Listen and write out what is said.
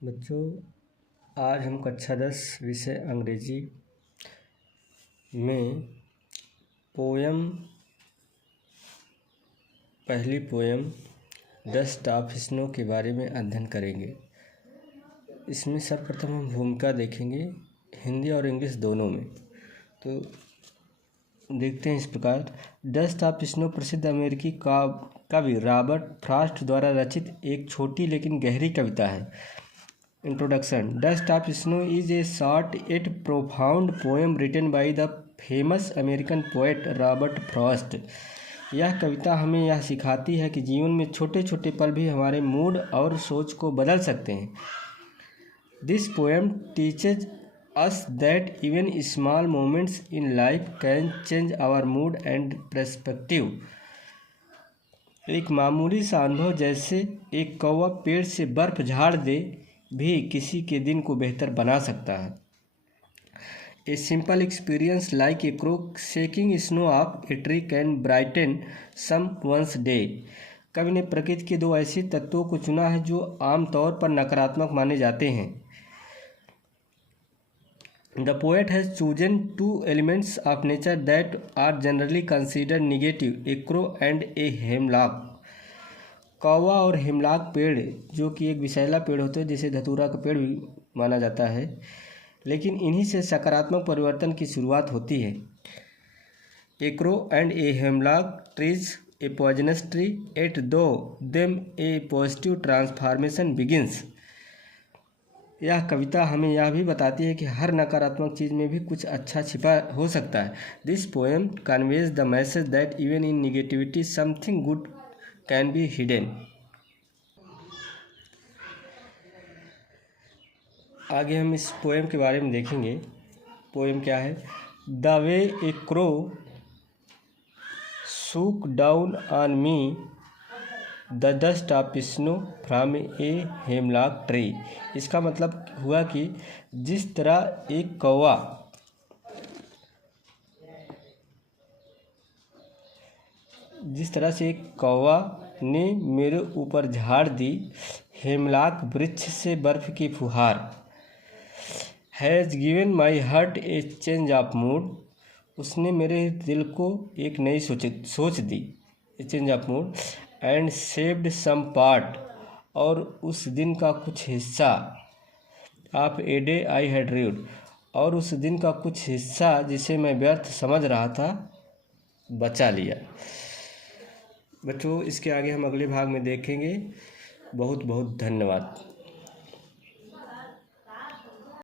बच्चों, आज हम कक्षा 10 विषय अंग्रेजी में पहली पोयम द स्टाफ स्नो के बारे में अध्ययन करेंगे। इसमें सर्वप्रथम हम भूमिका देखेंगे हिंदी और इंग्लिश दोनों में। तो देखते हैं इस प्रकार। द स्टाफ स्नो प्रसिद्ध अमेरिकी कवि रॉबर्ट फ्रॉस्ट द्वारा रचित एक छोटी लेकिन गहरी कविता है। Introduction. The staff snow is a short yet profound poem written by the famous American poet Robert Frost. यह कविता हमें यह सिखाती है कि जीवन में छोटे छोटे पल भी हमारे मूड और सोच को बदल सकते हैं। This poem teaches us that even small moments in life can change our mood and perspective. एक मामूली सा अनुभव, जैसे एक कौवा पेड़ से बर्फ झाड़ दे, भी किसी के दिन को बेहतर बना सकता है। A simple experience like a crow shaking snow off a tree can brighten someone's day. कवि ने प्रकृति के दो ऐसे तत्वों को चुना है जो आमतौर पर नकारात्मक माने जाते हैं। The poet has chosen two elements of nature that are generally considered negative, a crow and a hemlock. कौवा और हेमलॉक पेड़, जो कि एक विषैला पेड़ होते हैं जिसे धतूरा का पेड़ भी माना जाता है, लेकिन इन्हीं से सकारात्मक परिवर्तन की शुरुआत होती है। A crow and a hemlock trees a poisonous tree at though them a positive transformation begins. यह कविता हमें यह भी बताती है कि हर नकारात्मक चीज़ में भी कुछ अच्छा छिपा हो सकता है। This poem conveys the message that even in negativity something good can be hidden. आगे हम इस पोएम के बारे में देखेंगे। पोएम क्या है? The way A crow shook down on me the dust of snow from a hemlock tree. इसका मतलब हुआ कि जिस तरह से एक कौवा ने मेरे ऊपर झाड़ दी हेमलॉक वृक्ष से बर्फ की फुहार। Has given my heart a change of mood. उसने मेरे दिल को एक नई सोच दी, a change of mood. And saved some part, और उस दिन का कुछ हिस्सा। Of a day I had read, और उस दिन का कुछ हिस्सा जिसे मैं व्यर्थ समझ रहा था बचा लिया। बच्चों, इसके आगे हम अगले भाग में देखेंगे। बहुत बहुत धन्यवाद।